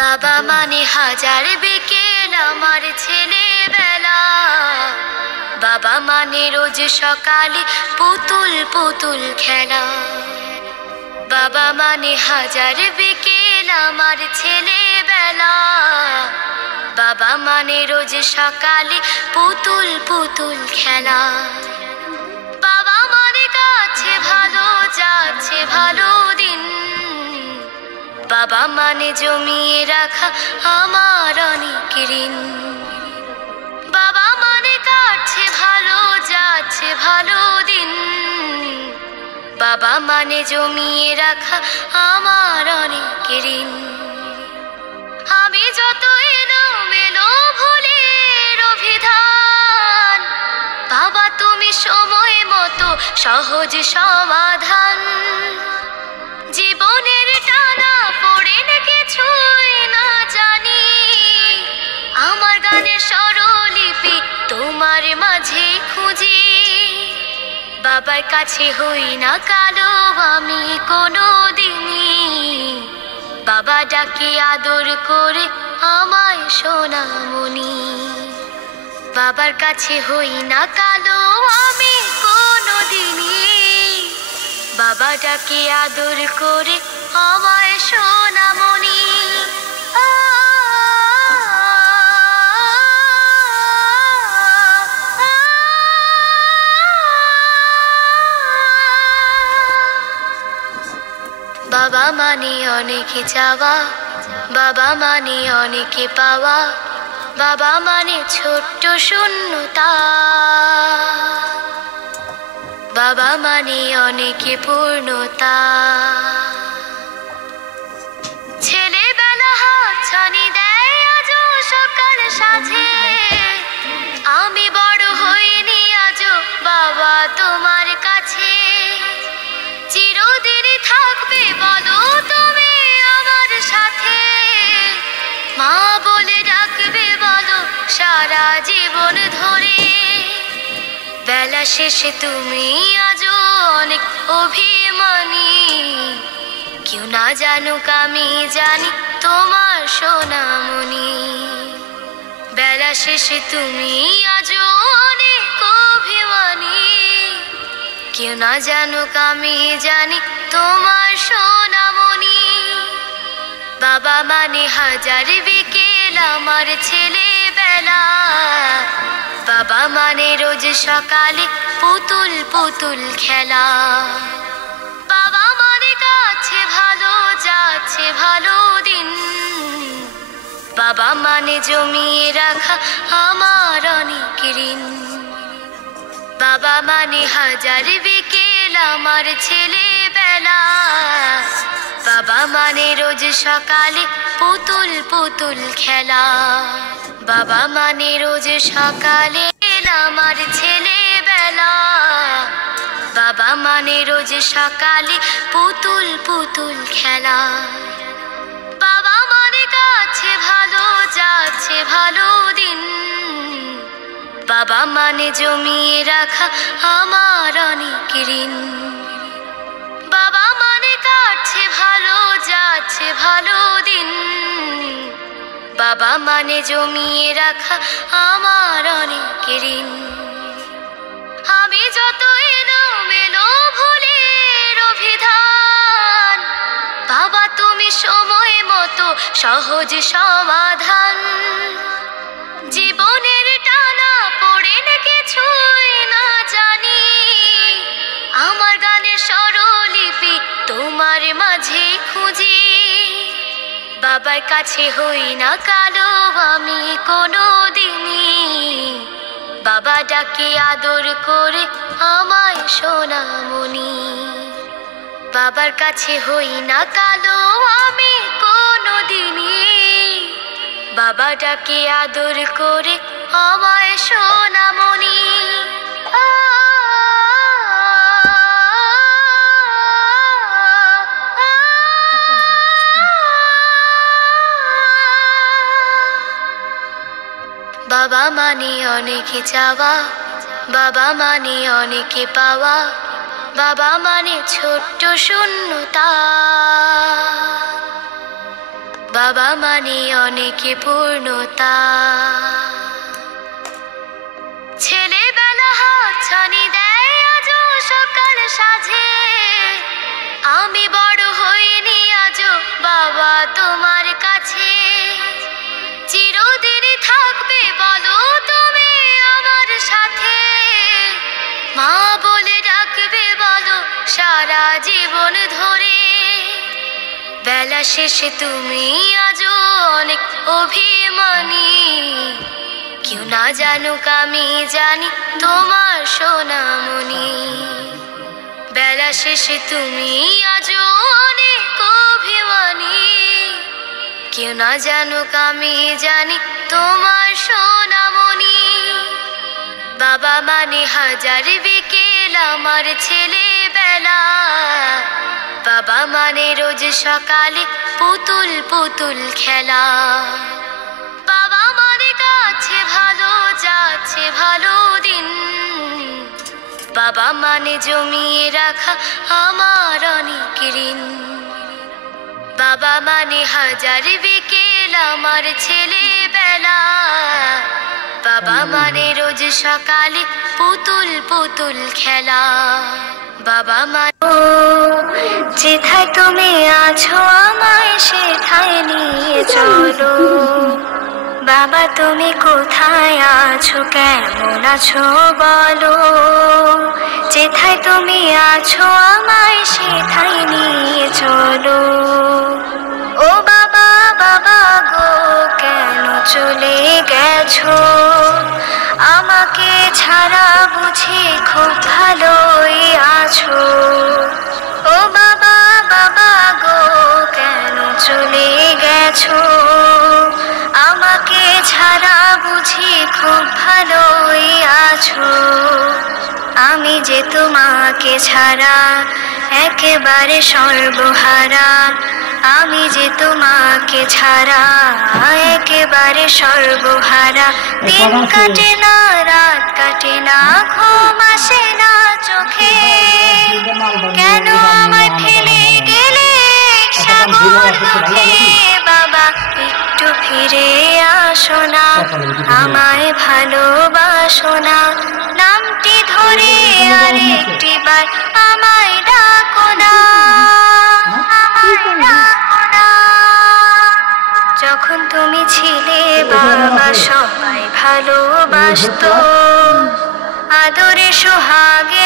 বাবা মানে হাজার বিকেল আমার ছেলেবেলা। বাবা মানে রোজ সকালে পুতুল পুতুল খেলা। বাবা মানে হাজার বিকেল আমার ছেলেবেলা। বাবা মানে রোজ সকালে পুতুল পুতুল খেলা। বাবা মানে কাছে ভালো যাচ্ছে ভালো দিন। বাবা মানে জমিয়ে রাখা আমার অনেক ঋণ। বাবা মানে কাটছে ভালো যাচ্ছে ভালো দিন। বাবা মানে জমিয়ে রাখা আমার অনেক ঋণ। আমি যত এলোমেলো ভুলের অভিধান, বাবা তুমি সময় মতো সহজ সমাধান। জীবনের টানা পড়ে না কিছুই না জানি, আমার গানের স্বরলিপি তোমার মাঝে খুঁজি। বাবার কাছে হই না কালো আমি কোনো দিনই, বাবা ডাকে আদর করে আমায় সোনামণি। বাবার কাছে হই না কালো আমি কোনো দিনই, বাবা ডাকে আদর করে আমায় সোনামণি। বাবা মানে অনেকে চাওয়া, বাবা মানে অনেকে পাওয়া। বাবা মানে ছোট্ট শূন্যতা, বাবা মানে অনেকে পূর্ণতা। ছেলেবেলা হাতছানি দেয় আজও সকাল সাজে, আমি বড় হইনি আজও বাবা তোমার কাছে। চিরদিনই থাকবে বলো তুমি আমার সাথে, মা বলে ডাকবে বলো সারা জীবন ধরে। বেলা শেষে তুমি আজও অনেক অভিমানী, কেউ না জানুক আমি জানি তোমার সোনামণি। বেলা শেষে তুমি আজও অনেক অভিমানী, কেউ না জানুক আমি জানি তোমার সোনামণি। বাবা মানে হাজার বিকেল আমার ছেলেবেলা। বাবা মানে রোজ সকালে পুতুল পুতুল খেলা। বাবা মানে কাছে ভালো যাচ্ছে ভালো দিন। বাবা মানে জমিয়ে রাখা আমার অনেক ঋণ। বাবা মানে হাজার বিকেল আমার ছেলেবেলা। বাবা মানে রোজ সকালে পুতুল পুতুল খেলা। বাবা মানে রোজ সকালে আমার ছেলেবেলা। বাবা মানে রোজ সকালে পুতুল পুতুল খেলা। বাবা মানে কাছে ভালো যাচ্ছে ভালো দিন। বাবা মানে জমিয়ে রাখা আমার অনেক ঋণ। বাবা মানে কাটছে ভালো যাচ্ছে ভালো দিন। বাবা মানে জমিয়ে রাখা আমার অনেক ঋণ। আমি যত এলোমেলো ভুলের অভিধান, বাবা তুমি সময় মতো সহজ সমাধান। জীবনের টানা পড়ে না কিছুই না জানি, আমার গানের স্বরলিপি তোমার মাঝে খুঁজি। বাবার কাছে হই না কালো আমি কোনো দিনই, বাবা ডাকে আদর করে আমায় সোনামণি। বাবার কাছে হই না কালো আমি কোনো দিনই, বাবা ডাকে আদর করে আমায় সোনামণি। বাবা মানে অনেকে চাওয়া, বাবা মানে অনেকে পাওয়া। বাবা মানে ছোট্ট শূন্যতা, বাবা মানে অনেক পূর্ণতা। ছেলেবেলা হাতছানি দেয় আজও সকাল সাজে, আমি বড় হইনি আজও বাবা তোমার কাছে। চিরদিনই থাকবে বলো তুমি আমার সাথে, মা বলে ডাকবে বলো সারা জীবন ধরে। বেলা শেষে তুমি আজও অনেক অভিমানী, কেউ না জানুক আমি জানি তোমার সোনামণি। বেলা শেষে তুমি আজও অনেক অভিমানী, কেউ না জানুক আমি জানি তোমার সোনামণি। বাবা মানে হাজার বিকেল আমার ছেলেবেলা, বাবা মানে রোজ সকালে পুতুল পুতুল খেলা। বাবা মানে কাছে ভালো যাচ্ছে ভালো দিন, বাবা মানে জমিয়ে রাখা আমার অনেক ঋণ। বাবা মানে হাজার বিকেল আমার ছেলেবেলা, বাবা মানে রোজ সকালে পুতুল পুতুল খেলা। বাবা মানে যেথায় তুমি আছো আমায় সেথায় নিয়ে চলো। বাবা তুমি কোথায় আছো কেমন আছো বলো, যেথায় তুমি আছো আমায় সেথায় নিয়ে চলো। ও বাবা বাবা গো কেন চলে গেছো, আমাকে ছাড়া বুঝি খুব ভালোই আছো। ও বাবা বাবা গো কেন চলে গেছো, আমাকে ছাড়া বুঝি খুব ভালোই আছো। আমি যে তোমাকে ছাড়া একেবারে সর্বহারা, আমি যে তোমাকে ছাড়া একেবারে সর্বহারা। দিন কাটে না রাত কাটে না ঘুম আসে না চোখে, কেন আমায় ফেলে গেলে সাগর দুঃখে। বাবা একটু ফিরে আসো না, আমায় ভালোবাসো না, নামটি ধরে আরেকটি বার আমায় ডাকো না, আমায় ডাকো না। যখন তুমি ছিলে বাবা সবাই ভালোবাসতো, আদরে সোহাগে